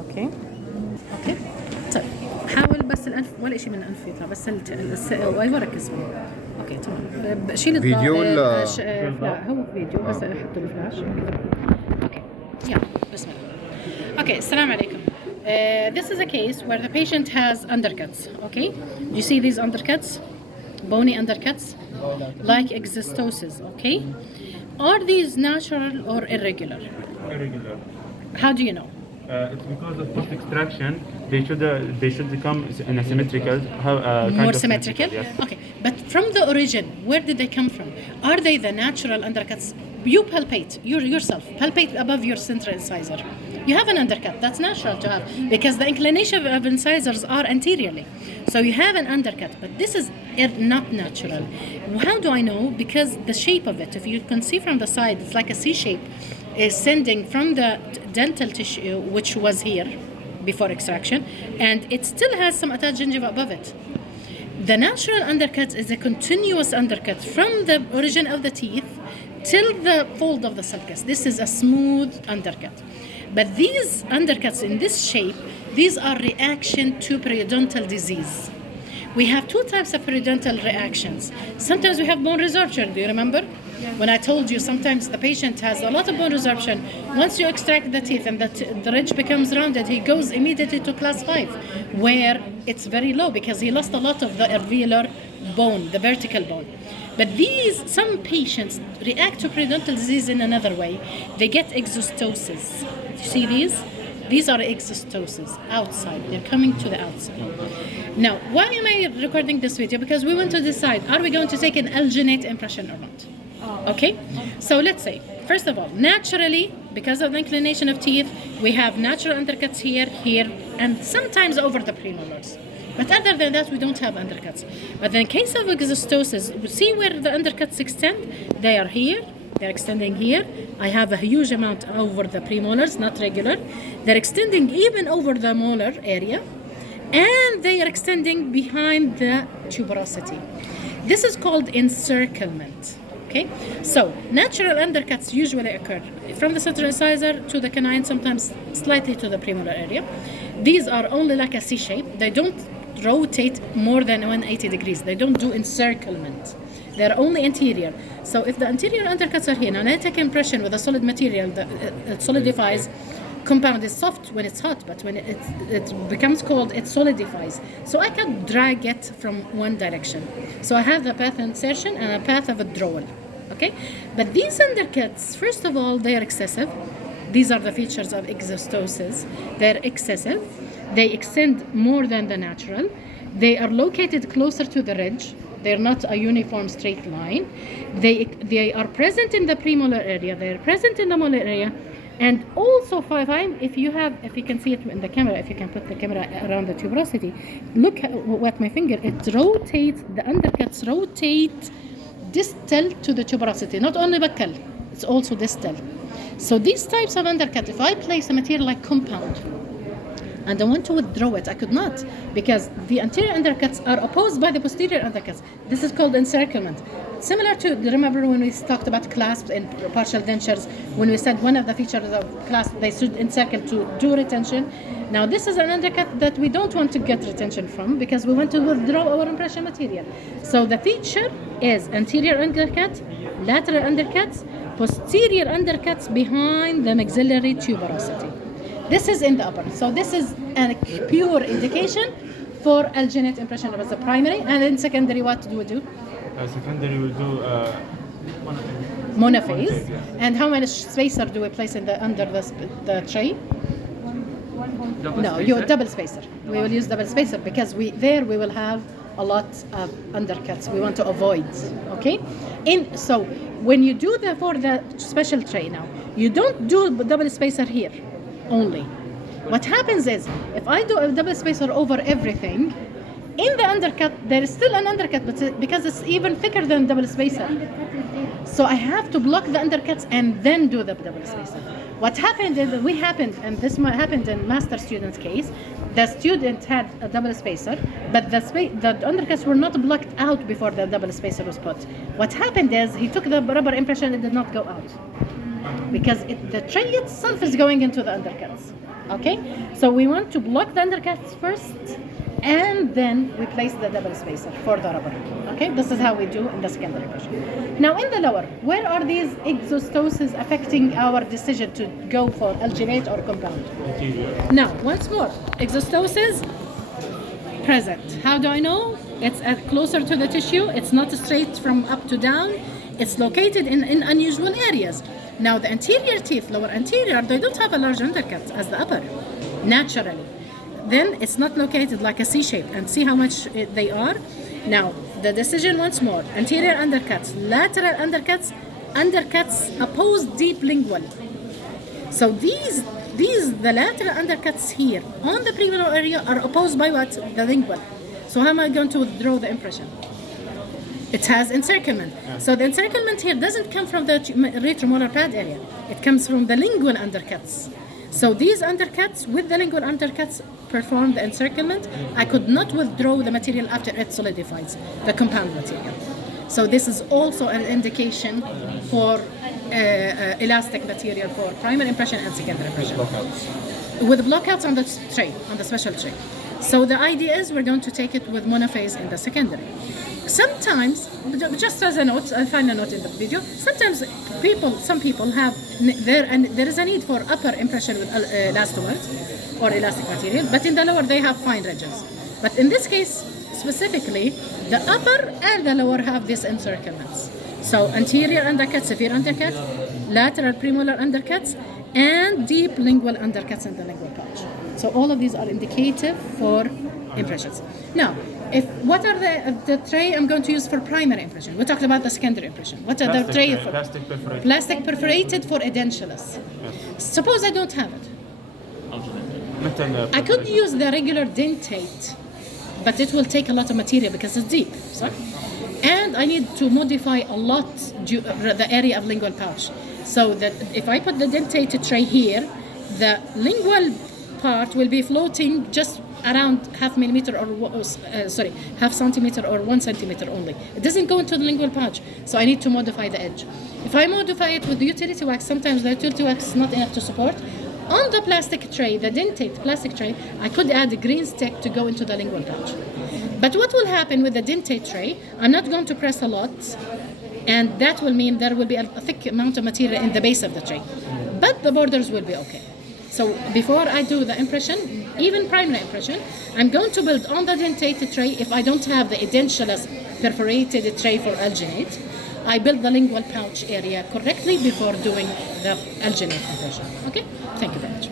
اوكي اوكي. طيب حاول بس الانف ولا شيء من الانف يطلع، بس ايوه ركز فيه. اوكي تمام. شيل فيديو ولا لا هو فيديو بس احط له فلاش. اوكي يلا بسم الله. Okay, السلام عليكم. This is a case where the patient has undercuts. Okay, you see these undercuts, bony undercuts, like exostosis. Okay, are these natural or irregular? Irregular. How do you know? It's because of post extraction. They should become in a symmetrical. More symmetrical? Yes. Okay, but from the origin, where did they come from? Are they the natural undercuts? You palpate, yourself, palpate above your central incisor. You have an undercut, that's natural to have, because the inclination of incisors are anteriorly. So you have an undercut, but this is not natural. How do I know? Because the shape of it, if you can see from the side, it's like a C shape, is sending from the dental tissue, which was here before extraction, and it still has some attached gingiva above it. The natural undercut is a continuous undercut from the origin of the teeth till the fold of the sulcus. This is a smooth undercut. But these undercuts in this shape, these are reaction to periodontal disease. We have two types of periodontal reactions. Sometimes we have bone resorption. Do you remember? When I told you sometimes the patient has a lot of bone resorption. Once you extract the teeth and the ridge becomes rounded, he goes immediately to class 5, where it's very low because he lost a lot of the alveolar bone, the vertical bone. But some patients react to periodontal disease in another way. They get exostosis. You see these? These are exostosis outside. They're coming to the outside. Now, why am I recording this video? Because we want to decide, are we going to take an alginate impression or not? Okay? So let's say, first of all, naturally, because of the inclination of teeth, we have natural undercuts here, here, and sometimes over the premolars. But other than that, we don't have undercuts. But in case of exostosis, see where the undercuts extend? They are here. They're extending here. I have a huge amount over the premolars, not regular. They're extending even over the molar area. And they are extending behind the tuberosity. This is called encirclement. Okay? So, natural undercuts usually occur from the central incisor to the canine, sometimes slightly to the premolar area. These are only like a C shape. They don't rotate more than 180 degrees. They don't do encirclement. They're only anterior. So if the anterior undercuts are here, now I take impression with a solid material that it solidifies. Compound is soft when it's hot, but when it becomes cold, it solidifies. So I can drag it from one direction. So I have the path of insertion and a path of withdrawal. Okay? But these undercuts, first of all, they are excessive. These are the features of exostosis. They're excessive. They extend more than the natural. They are located closer to the ridge. They're not a uniform straight line. They are present in the premolar area. They are present in the molar area. And also, if you can see it in the camera, if you can put the camera around the tuberosity, look at my finger. It rotates, the undercuts rotate distal to the tuberosity, not only buccal, it's also distal. So these types of undercut, if I place a material like compound, and I want to withdraw it, I could not, because the anterior undercuts are opposed by the posterior undercuts. This is called encirclement. Similar to, remember when we talked about clasps and partial dentures, when we said one of the features of clasp, they should encircle to do retention. Now this is an undercut that we don't want to get retention from because we want to withdraw our impression material. So the feature is anterior undercut, lateral undercuts, posterior undercuts behind the maxillary tuberosity. This is in the upper. So this is a pure indication for alginate impression as a primary. And in secondary, what do we do? Secondary will do monophase. Yes. And how many spacer do we place under the tray? Double spacer. We will use double spacer because we will have a lot of undercuts we want to avoid. Okay? So when you do for the special tray now, you don't do double spacer here only. What happens is, if I do a double spacer over everything, in the undercut, there is still an undercut, but because it's even thicker than double spacer. So I have to block the undercuts and then do the double spacer. What happened is, and this happened in master student's case, the student had a double spacer, but the undercuts were not blocked out before the double spacer was put. What happened is, he took the rubber impression and it did not go out. because the tray itself is going into the undercuts. Okay, so we want to block the undercuts first, and then we place the double spacer for the rubber. Okay, this is how we do in the secondary impression. Now in the lower, where are these exostoses affecting our decision to go for alginate or compound? Now, once more, exostoses present. How do I know? It's closer to the tissue. It's not straight from up to down. It's located in unusual areas. Now the anterior teeth, lower anterior, they don't have a large undercut as the upper, naturally. Then it's not located like a C shape, and see how much they are. Now the decision once more, anterior undercuts, lateral undercuts, undercuts opposed deep lingual. So these the lateral undercuts here on the premolar area are opposed by what? The lingual. So how am I going to withdraw the impression? It has encirclement. So the encirclement here doesn't come from the retromolar pad area. It comes from the lingual undercuts. So these undercuts with the lingual undercuts perform the encirclement. I could not withdraw the material after it solidifies, the compound material. So this is also an indication for elastic material for primary impression and secondary impression. With blockouts on the tray, on the special tray. So the idea is we're going to take it with monophase in the secondary. Sometimes, just as a note, I'll find a note in the video, sometimes some people have, there is a need for upper impression with elastomers or elastic material, but in the lower they have fine ridges. But in this case, specifically, the upper and the lower have these encirclements. So anterior undercut, severe undercut, lateral premolar undercuts, and deep lingual undercuts in the lingual pouch. So all of these are indicative for impressions. Now, what are the tray I'm going to use for primary impression? We talked about the secondary impression. What are the tray for? Plastic perforated. Plastic perforated for edentulous. Yes. Suppose I don't have it. Metal. I could use the regular dentate, but it will take a lot of material because it's deep. So? And I need to modify a lot the area of lingual pouch. So that if I put the dentate tray here, the lingual part will be floating just around half centimeter or 1 centimeter only. It doesn't go into the lingual pouch, so I need to modify the edge. If I modify it with the utility wax, sometimes the utility wax is not enough to support. On the plastic tray, the dentate plastic tray, I could add a green stick to go into the lingual pouch. But what will happen with the dentate tray, I'm not going to press a lot, and that will mean there will be a thick amount of material in the base of the tray. But the borders will be okay. So before I do the impression, even primary impression, I'm going to build on the dentated tray. If I don't have the edentulous perforated tray for alginate, I build the lingual pouch area correctly before doing the alginate impression. Okay? Thank you very much.